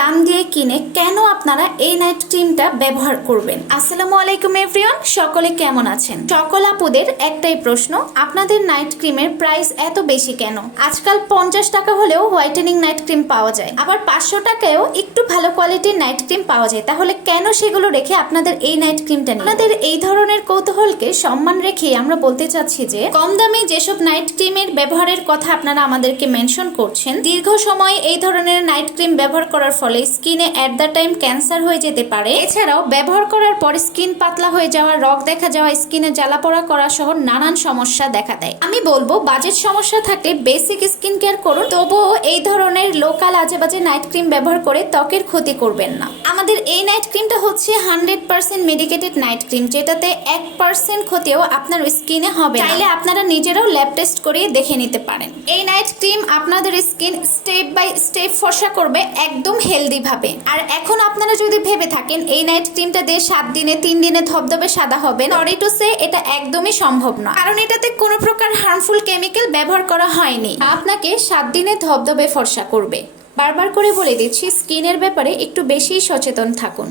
দাম দিয়ে কিনে কেন আপনারা এই নাইট ক্রিমটা ব্যবহার করবেন? আসসালামু আলাইকুম এভরিওয়ান, সকলে কেমন আছেন? সকল আপুদের একটাই প্রশ্ন, আপনাদের নাইট ক্রিমের প্রাইস এত বেশি কেন? আজকাল 50 টাকা হলেও হোয়াইটেনিং নাইট ক্রিম পাওয়া যায়, আবার 500 টাকায়ও একটু ভালো কোয়ালিটির নাইট ক্রিম পাওয়া যায়। তাহলে কেন সেগুলো রেখে আপনাদের এই নাইট ক্রিমটা নিন? আপনাদের এই ধরনের কৌতূহলকে সম্মান রেখে আমরা বলতে চাচ্ছি যে কম দামে যেসব নাইট ক্রিমের ব্যবহারের কথা আপনারা আমাদেরকে মেনশন করছেন, দীর্ঘ সময় এই ধরনের নাইট ক্রিম ব্যবহার করার ফলে স্কিনে এট দ্য টাইম ক্যান্সার হয়ে যেতে পারে। এছাড়াও ব্যবহার করার পর স্কিন পাতলা হয়ে যাওয়া, রগ দেখা যাওয়া, স্কিনে জ্বালাপোড়া করা সহ নানান সমস্যা দেখা দেয়। আমি বলবো বাজেট সমস্যা থাকলে বেসিক স্কিন কেয়ার করুন, তবুও এই ধরনের লোকাল আজেবাজে নাইট ক্রিম ব্যবহার করে ত্বকের ক্ষতি করবেন না। আমাদের এই নাইট ক্রিমটা হচ্ছে 100% মেডিকেটেড নাইট ক্রিম, যেটাতে 1% ক্ষতিও আপনার স্কিনে হবে। চাইলে আপনারা নিজেরাও ল্যাব টেস্ট করে দেখে নিতে পারেন। এই নাইট ক্রিম আপনাদের স্কিন স্টেপ বাই স্টেপ ফর্সা করবে একদম হেলদি ভাবে। আর এখন আপনারা যদি ভেবে থাকেন এই নাইট ক্রিমটা দিয়ে 7 দিনে 3 দিনে ধবধবে সাদা হবে, সরি টু সে এটা একদমই সম্ভব নয়, কারণ এটাতে কোনো প্রকার হার্মফুল কেমিক্যাল ব্যবহার করা হয়নি। আপনাকে 7 দিনে ধবধবে ফর্সা করবে। বারবার করে বলে দিচ্ছি, স্কিনের ব্যাপারে একটু বেশি সচেতন থাকুন।